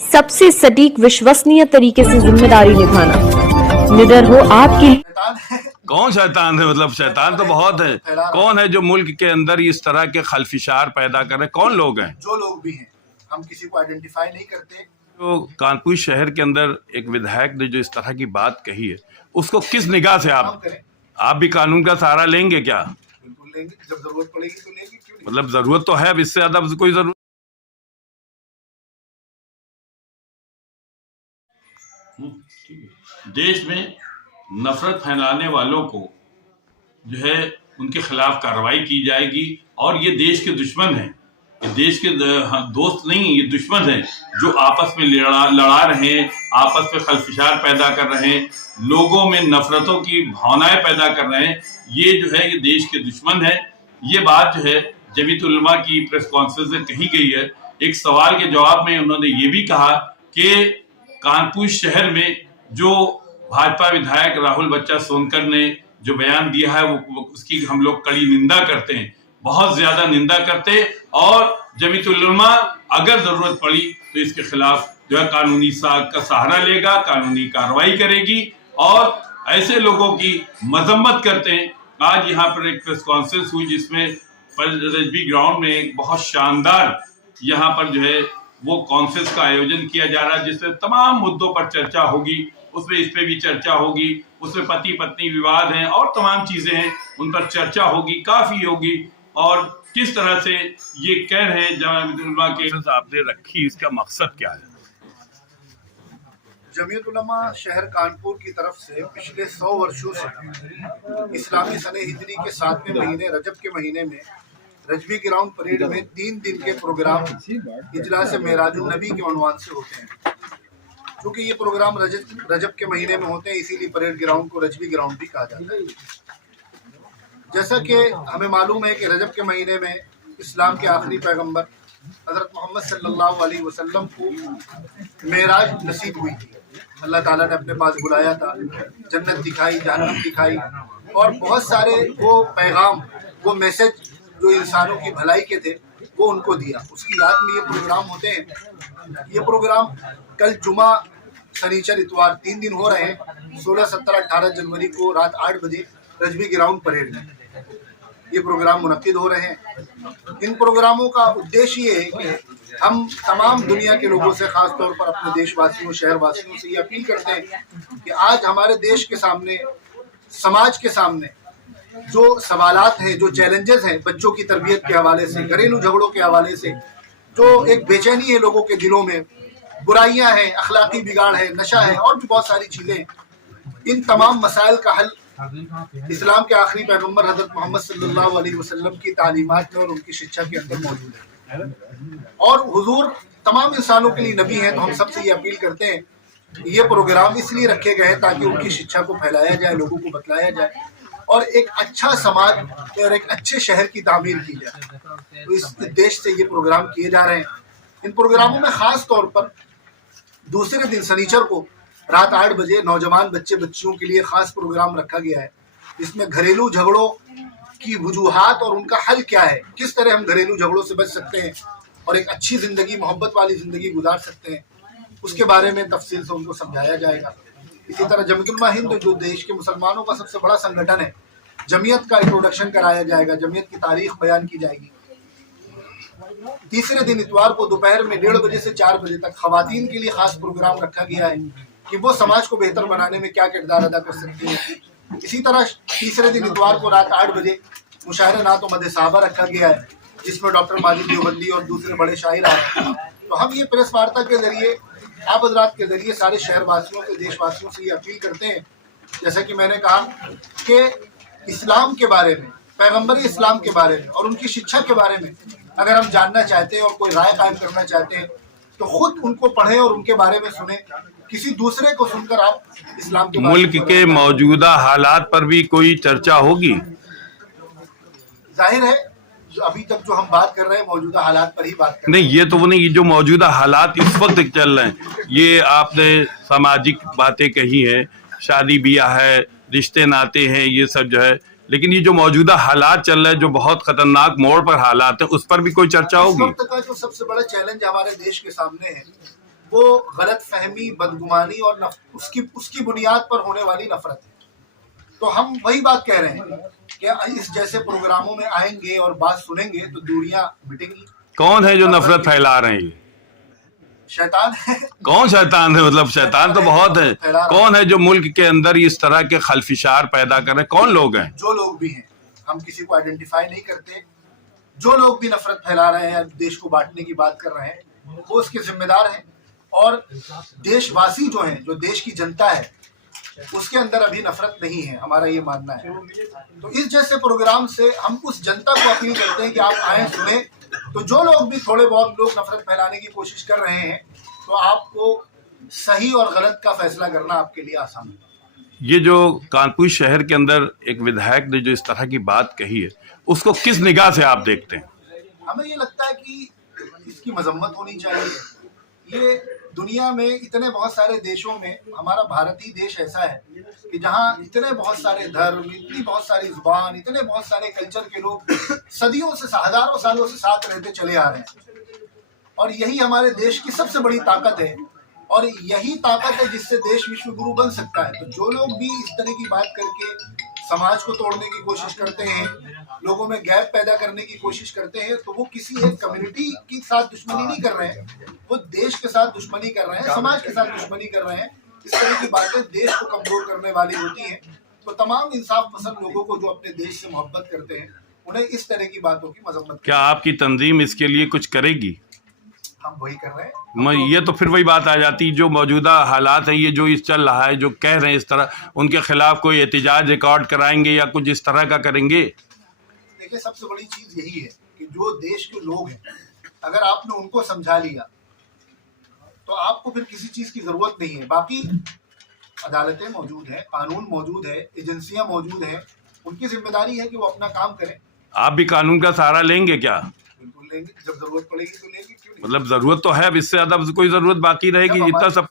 सबसे सटीक विश्वसनीय तरीके से जिम्मेदारी निभाना। निडर हो आपकी। कौन शैतान है? मतलब शैतान तो बहुत है। कौन है जो मुल्क के अंदर इस तरह के खलफिशार पैदा कर रहे हैं? कौन लोग हैं? जो लोग भी हैं, हम किसी को आइडेंटिफाई नहीं करते। तो कानपुर शहर के अंदर एक विधायक ने जो इस तरह की बात कही है, उसको किस निगाह से आप भी कानून का सहारा लेंगे क्या? बिल्कुल लेंगे, जब जरूरत पड़ेगी तो लेंगे। क्यों नहीं? मतलब जरूरत तो है, अब इससे ज्यादा कोई जरूरत। देश में नफरत फैलाने वालों को जो है उनके खिलाफ कार्रवाई की जाएगी। और ये देश के दुश्मन हैं, ये देश के दोस्त नहीं, ये दुश्मन हैं जो आपस में लड़ा रहे हैं, आपस में खलफिशार पैदा कर रहे हैं, लोगों में नफरतों की भावनाएं पैदा कर रहे हैं। ये जो है ये देश के दुश्मन है। ये बात जो है जमीयत उलमा की प्रेस कॉन्फ्रेंस में कही गई है। एक सवाल के जवाब में उन्होंने ये भी कहा कि कानपुर शहर में जो भाजपा विधायक राहुल बच्चा सोनकर ने जो बयान दिया है वो उसकी हम लोग कड़ी निंदा करते हैं, बहुत ज्यादा निंदा करते हैं। और जमीयत उलमा अगर जरूरत पड़ी तो इसके खिलाफ जो है कानूनी का सहारा लेगा, कानूनी कार्रवाई करेगी और ऐसे लोगों की मजम्मत करते हैं। आज यहाँ पर एक प्रेस कॉन्फ्रेंस हुई जिसमें रजबी ग्राउंड में एक बहुत शानदार यहाँ पर जो है वो कॉन्फ्रेंस का आयोजन किया जा रहा है, जिसमें तमाम मुद्दों पर चर्चा होगी। उसमें इस पे भी चर्चा होगी, उसमें पति पत्नी विवाद हैं और तमाम चीजें हैं, उन पर चर्चा होगी, काफी होगी। और किस तरह से ये कह रहे हैं जमीयत उलमा के आपने रखी, इसका मकसद क्या है? जमीयत उलमा शहर कानपुर की तरफ से पिछले 100 वर्षों से इस्लामी सने हिजरी के 7वें महीने रजब के महीने में रजबी ग्राउंड परेड में 3 दिन के प्रोग्राम इजलास मेराजुन नबी के उन्वान से होते हैं। क्योंकि ये प्रोग्राम रजब के महीने में होते हैं, इसीलिए परेड ग्राउंड को रजबी ग्राउंड भी कहा जाता है। जैसा कि हमें मालूम है कि रजब के महीने में इस्लाम के आखिरी पैगंबर हजरत मोहम्मद सल्लल्लाहु अलैहि वसल्लम को मेराज नसीब हुई थी। अल्लाह ताला ने अपने पास बुलाया था, जन्नत दिखाई, जहन्नम दिखाई और बहुत सारे वो पैगाम, वो मैसेज जो इंसानों की भलाई के थे वो उनको दिया। उसकी याद में ये प्रोग्राम होते हैं। ये प्रोग्राम कल जुमा, शनिचर, इतवार 3 दिन हो रहे हैं। 16, 17, 18 जनवरी को रात 8 बजे रजबी ग्राउंड परेड में ये प्रोग्राम मुनक्किद हो रहे हैं। इन प्रोग्रामों का उद्देश्य ये है कि हम तमाम दुनिया के लोगों से, खास तौर पर अपने देशवासियों, शहरवासियों से ये अपील करते हैं कि आज हमारे देश के सामने, समाज के सामने जो सवालात हैं, जो चैलेंजेस हैं, बच्चों की तरबियत के हवाले से, घरेलू झगड़ों के हवाले से, जो एक बेचैनी है लोगों के दिलों में, बुराइयां हैं, अखलाकी बिगाड़ है, नशा है और भी बहुत सारी चीजें, इन तमाम मसाइल का हल इस्लाम के आखिरी पैगंबर हजरत मोहम्मद सल्लल्लाहु अलैहि वसल्लम की तालीमात में और उनकी शिक्षा के अंदर मौजूद है। और हुजूर तमाम इंसानों के लिए नबी हैं, तो हम सबसे ये अपील करते हैं कि ये प्रोग्राम इसलिए रखे गए हैं ताकि उनकी शिक्षा को फैलाया जाए, लोगों को बतलाया जाए और एक अच्छा समाज और एक अच्छे शहर की तामीर की जाए। तो इस उद्देश्य से ये प्रोग्राम किए जा रहे हैं। इन प्रोग्रामों में खास तौर पर दूसरे दिन शनिचर को रात 8 बजे नौजवान बच्चे बच्चियों के लिए खास प्रोग्राम रखा गया है। इसमें घरेलू झगड़ों की वजूहात और उनका हल क्या है, किस तरह हम घरेलू झगड़ों से बच सकते हैं और एक अच्छी जिंदगी, मोहब्बत वाली जिंदगी गुजार सकते हैं, उसके बारे में तफसील से उनको समझाया जाएगा। इसी तरह जमीयत उलमा हिंद, जो देश के मुसलमानों का सबसे बड़ा संगठन है, जमीयत का इंट्रोडक्शन कराया जाएगा, जमीयत की तारीख बयान की जाएगी। तीसरे दिन इतवार को दोपहर में 1:30 बजे से 4 बजे तक खवातीन के लिए खास प्रोग्राम रखा गया है कि वो समाज को बेहतर बनाने में क्या किरदार अदा कर सकती हैं। इसी तरह तीसरे दिन इतवार को रात 8 बजे मुशायरा नात और मदह साहबा रखा गया है, जिसमें डॉक्टर माजिद देवबंदी और दूसरे बड़े शायर आए हैं। तो हम ये प्रेस वार्ता के जरिए, आप हजरात के जरिए सारे शहरवासियों से, देशवासियों से ये अपील करते हैं, जैसा कि मैंने कहा कि इस्लाम के बारे में, पैगंबर इस्लाम के बारे में और उनकी शिक्षा के बारे में अगर हम जानना चाहते हैं और कोई राय कायम करना चाहते हैं तो खुद उनको पढ़ें और उनके बारे में सुने। किसी दूसरे को सुनकर आप इस्लाम के मुल्क के मौजूदा हालात पर भी कोई चर्चा होगी? जाहिर है जो अभी तक जो हम बात कर रहे हैं मौजूदा हालात पर ही बात कर रहे हैं। नहीं, ये तो वो नहीं, ये जो मौजूदा हालात इस वक्त चल रहे हैं, ये आपने सामाजिक बातें कही हैं, शादी ब्याह है, रिश्ते नाते हैं, ये सब जो है, लेकिन ये जो मौजूदा हालात चल रहे हैं, जो बहुत खतरनाक मोड़ पर हालात है, उस पर भी कोई चर्चा होगी? इस वक्त का जो सबसे बड़ा चैलेंज हमारे देश के सामने है वो गलत फहमी, बदगुमानी और उसकी बुनियाद पर होने वाली नफरत है। तो हम वही बात कह रहे हैं कि इस जैसे प्रोग्रामों में आएंगे और बात सुनेंगे तो दूरियां मिटेंगी। कौन है जो नफरत फैला रहे हैं? शैतान है। कौन शैतान है? मतलब शैतान तो बहुत है। कौन है जो मुल्क के अंदर इस तरह के खलफिशार पैदा कर रहे हैं? कौन लोग हैं? जो लोग भी हैं, हम किसी को आइडेंटिफाई नहीं करते। जो लोग भी नफरत फैला रहे हैं, देश को बांटने की बात कर रहे हैं, वो उसके जिम्मेदार हैं। और देशवासी जो हैं, जो देश की जनता है, उसके अंदर अभी नफरत नहीं है, हमारा ये मानना है। तो इस जैसे प्रोग्राम से हम उस जनता को अपील करते हैं कि आप आए, सुने। तो जो लोग भी थोड़े बहुत लोग नफरत फैलाने की कोशिश कर रहे हैं, तो आपको सही और गलत का फैसला करना आपके लिए आसान है। ये जो कानपुर शहर के अंदर एक विधायक ने जो इस तरह की बात कही है, उसको किस निगाह से आप देखते हैं? हमें ये लगता है कि इसकी मजम्मत होनी चाहिए। ये दुनिया में इतने बहुत सारे देशों में हमारा भारत ही देश ऐसा है कि जहाँ इतने बहुत सारे धर्म, इतनी बहुत सारी जुबान, इतने बहुत सारे कल्चर के लोग सदियों से, हजारों सालों से साथ रहते चले आ रहे हैं। और यही हमारे देश की सबसे बड़ी ताकत है, और यही ताकत है जिससे देश विश्व गुरु बन सकता है। तो जो लोग भी इस तरह की बात करके समाज को तोड़ने की कोशिश करते हैं, लोगों में गैप पैदा करने की कोशिश करते हैं, तो वो किसी एक कम्युनिटी के साथ दुश्मनी नहीं कर रहे हैं, वो देश के साथ दुश्मनी कर रहे हैं, समाज के साथ दुश्मनी कर रहे हैं। इस तरह की बातें देश को कमजोर करने वाली होती हैं। तो तमाम इंसाफ पसंद लोगों को जो अपने देश से मोहब्बत करते हैं, उन्हें इस तरह की बातों की मजम्मत। क्या आपकी तंजीम इसके लिए कुछ करेगी? हम वही कर रहे हैं। ये तो फिर वही बात आ जाती, जो मौजूदा हालात है, ये जो इस चल रहा है, जो कह रहे हैं इस तरह, उनके खिलाफ कोई एहतजाज रिकॉर्ड कराएंगे या कुछ इस तरह का करेंगे? देखिए, सबसे बड़ी चीज यही है कि जो देश के लोग हैं, अगर आपने उनको समझा लिया तो आपको फिर किसी चीज की जरूरत नहीं है। बाकी अदालतें मौजूद हैं, कानून मौजूद है, एजेंसियां मौजूद हैं, उनकी जिम्मेदारी है कि वो अपना काम करें। आप भी कानून का सहारा लेंगे क्या? बिल्कुल लेंगे, जब जरूरत पड़ेगी तो लेंगे। क्यों नहीं? मतलब जरूरत तो है, अब इससे ज्यादा कोई जरूरत बाकी रहेगी? जितना सब